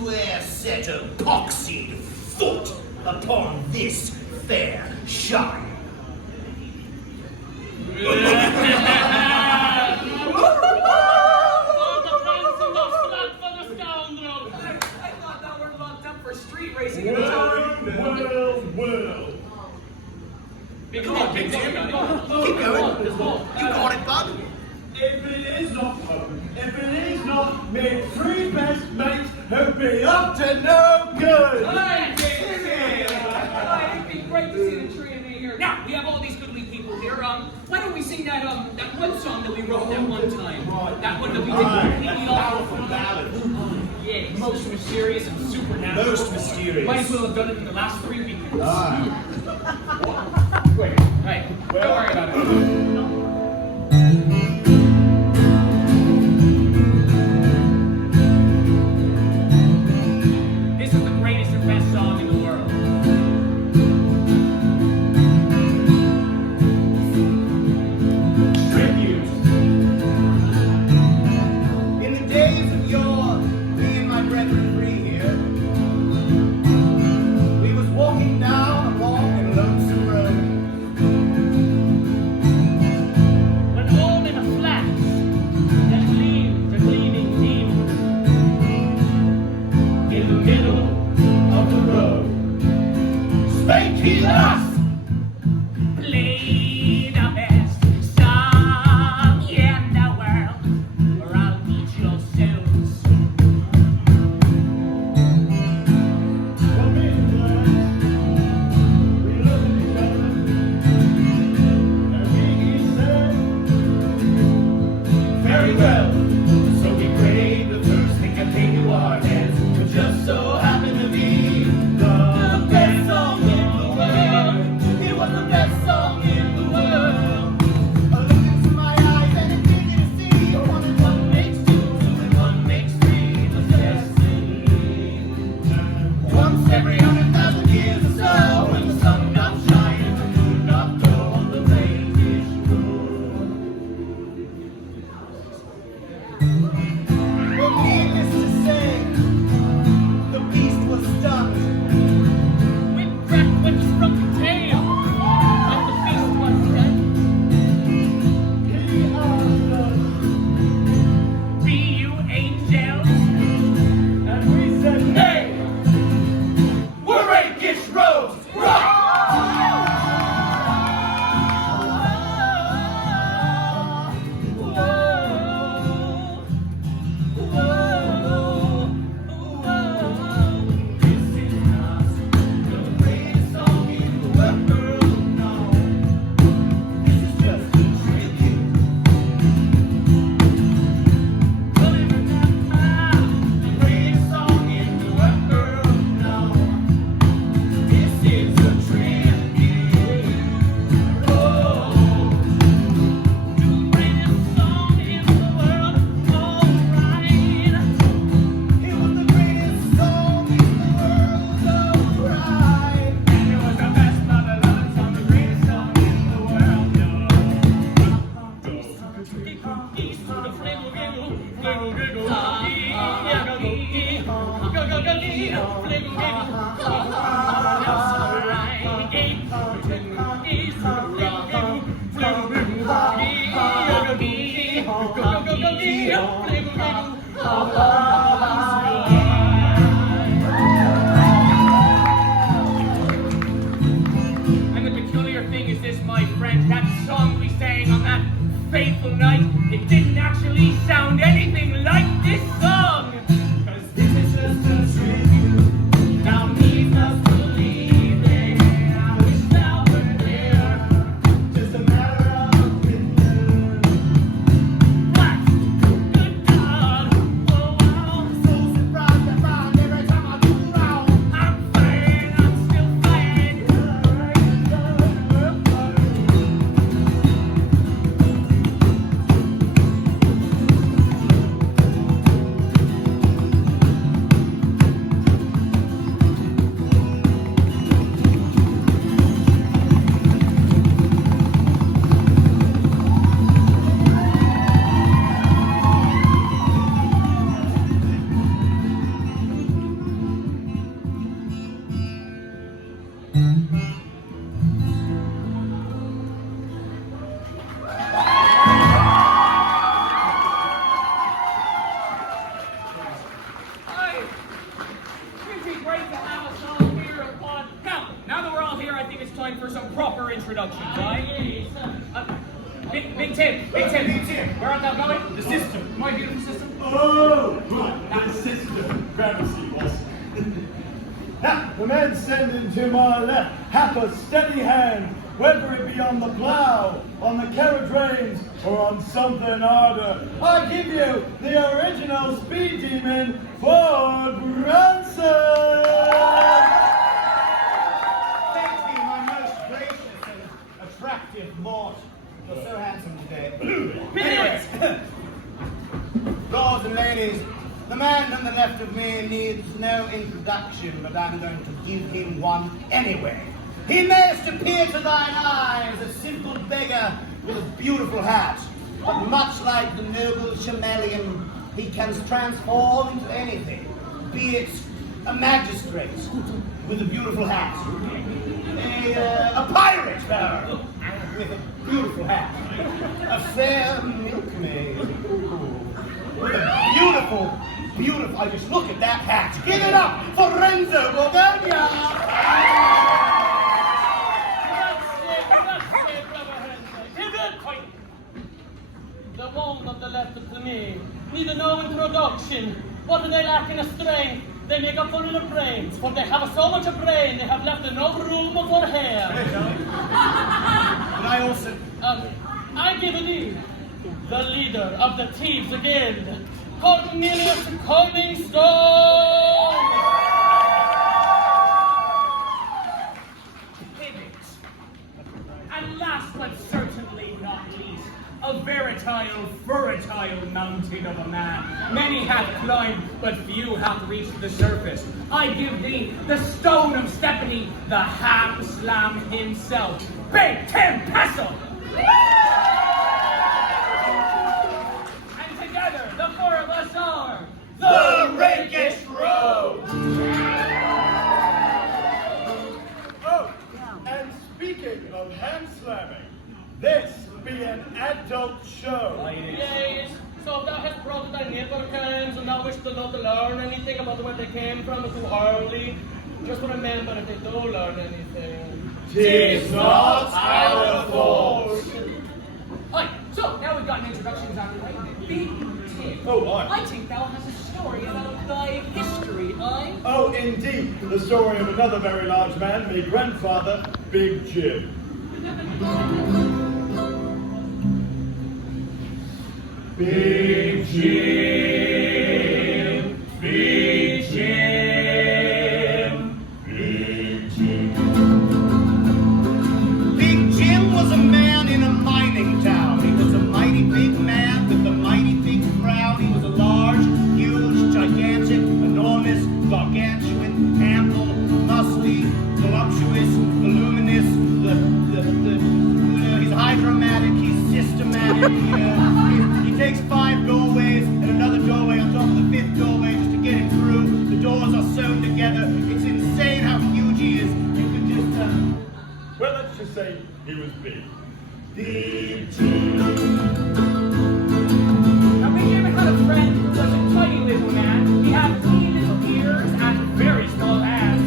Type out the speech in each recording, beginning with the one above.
square set of poxied foot upon this fair shine. Racing well. Come on, Big Jim. Keep going. You got it, bud. If it is not home, if it is not me three best mates who've been up to no good. Hey, it'd be great to see the three of you here. Now, we have all these goodly people here. Why don't we sing that that one song that we wrote that one time? That one that we did completely off. Yeah, most mysterious and supernatural. Most mysterious. Might as well have done it in the last 3 weekends. Wait. Right, don't worry about it. This is the greatest and best song in the world. Tribute. In the days of yore, me and my brethren three here, we was walking down a long and lonesome road. When all in a flash, there gleamed a gleaming demon In the middle of the road, spake he thus. Play the best song in the world, or I'll eat your souls. Come in, lads. We looked at each other, and he said, very well. So we prayed the first thing that came to our heads, which just so happened to be the best song in the world. It was the best song in the world. A look into my eyes and it's easy to see. One and one makes two, two and one makes three. The destiny. Once every 100,000 years or so, when the sun doth shine and the moon doth glow on the rainish road. Well, needless to say, the beast was stunned. Whip crack when he struck the tail, but the beast was dead. He asked us, Be you angels? and we said, nay, we're rakish roads. And the peculiar thing is this, my friend, that song we sang on that fateful night, it didn't actually sound anything like this song. 'Cause this is just a tribute. Now he must believe it. I wish time for some proper introductions, right? Big Tim, where art thou going? The system. My beautiful system. Oh, right, the system. Grab a seat, boss. Now, the men standing to my left have a steady hand, whether it be on the plow, on the carriage reins, or on something harder. I give you the original speed demon, Ford Branson! Thank you, my most gracious and attractive mort. You're so handsome today. Lords and ladies, the man on the left of me needs no introduction, but I'm going to give him one anyway. He mayst appear to thine eyes a simple beggar with a beautiful hat, but much like the noble chameleon, he can transform into anything, be it a magistrate with a beautiful hat, a pirate with a beautiful hat, a fair milkmaid with a beautiful, I just look at that hat. Give it up for Renzo Borgogna! The one on the left of me need no introduction. What do they lack in a strength? They make up for in the brains, for they have so much brain, they have left no room for hair. But I also... I give thee the leader of the Thieves Guild, Cornelius Coningstone! Pivot. And last but certainly not least, a fertile mountain of a man. Many have climbed, but few have reached the surface. I give thee the stone of Stephanie, the ham slam himself, Big Tim Pestle! And together, the four of us are The Rakish Road! Oh, and speaking of hand slamming, this be an adult show. Yes, so thou hast brought thy neighborkins and thou wish to not learn anything about where they came from too early. Just remember if they don't learn anything. 'Tis not our fault. Alright, so now we've got an introduction out of the way. Big Tim. Oh, aye. I think thou hast a story about thy history, aye? Oh, indeed, the story of another very large man, my grandfather, Big Jim. Big Jim, Big Jim, Big Jim. Big Jim was a man in a mining town. He was a mighty big man with a mighty big crowd. He was a large, huge, gigantic, enormous, gargantuan, ample, muscly, voluptuous, voluminous, he's hydromatic, he's systematic, he takes 5 doorways and another doorway on top of the 5th doorway just to get him through. The doors are sewn together. It's insane how huge he is. You could just, Well, let's just say he was big. Big Jim. Now, Big Jim had a friend who was a tiny little man. He had teeny little ears and very small hands.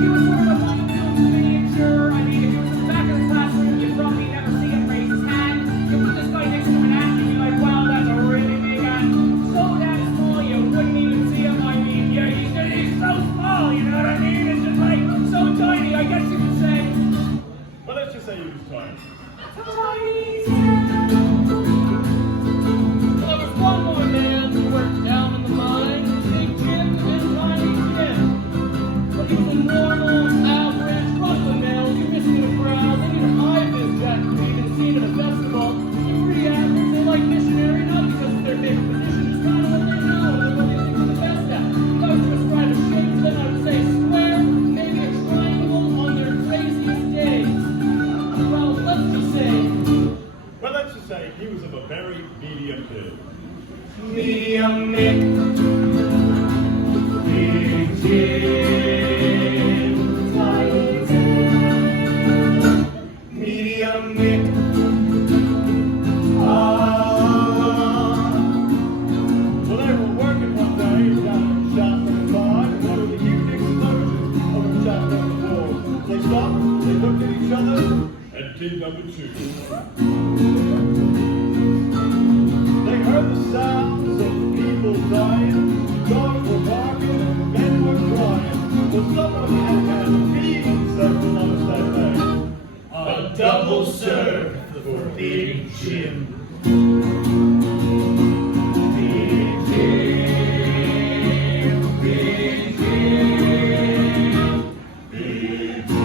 He was sort of a tiny little miniature. I mean, if you were in the back of the classroom, you'd probably never see him raise his hand. You put this guy next to him and you'd be like, wow, that's a really big hand. So damn small, you wouldn't even see him. I mean, yeah, he's so small, you know what I mean? It's just like so tiny, I guess you could say. Well, let's just say he was tired. There was one more man who worked down in the mine, Big Jim and Tiny Jim. But he was a normal, average, run-of-the-mill, you miss in the crowd, they need an eye-biz jack to be even seen at a festival. They're pretty average, they like missionary, not because of their big position, just kind of what they know, and what they think they're the best at. If I was to describe a shape, then I would say square, maybe a triangle on their craziest days. Well, let's just say, Well, let's just say he was of a very medium build. Medium Mick. Big Jim, Tiny Tim. Medium Mick. Well, they were working one day down in Shotgun Mine, and there was a huge explosion of a shotgun wall. They stopped, they looked at each number 2. They heard the sounds of people dying, dogs were barking, and men were crying. But someone had beans that were on that day. A double serve for Big Jim. Big Jim, Big Jim, Big Jim.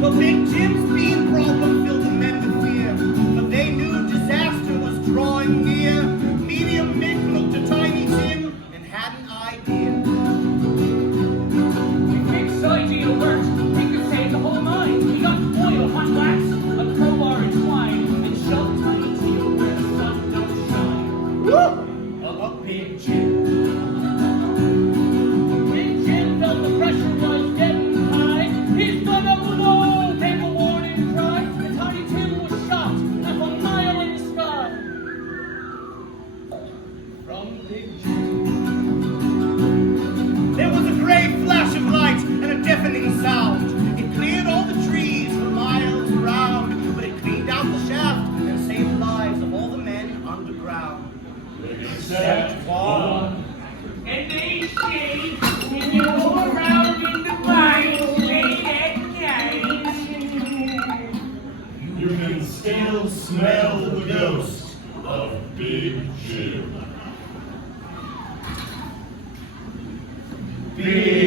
Well, Big Jim's bean problem filled the men with fear, but they knew disaster was drawing near. Medium Mick looked at Tiny Tim and had an idea. If Mick's idea worked, we could save the whole mine. We got oil, hot wax, a crowbar and twine, and shoved Tiny Tim where the sun don't shine. Woo! Up Big Jim. Big Jim felt the pressure was getting high. His blood up below came a warning cry. And Tiny Tim was shot half a mile in the sky. From Big Jim. There was a great flash of light and a deafening sound. It cleared all the trees for miles around, but it cleaned out the shaft and saved the lives of all the men underground. Except one. And they say, when you go around in the mines late at night, You can still smell the ghost of Big Jim. Big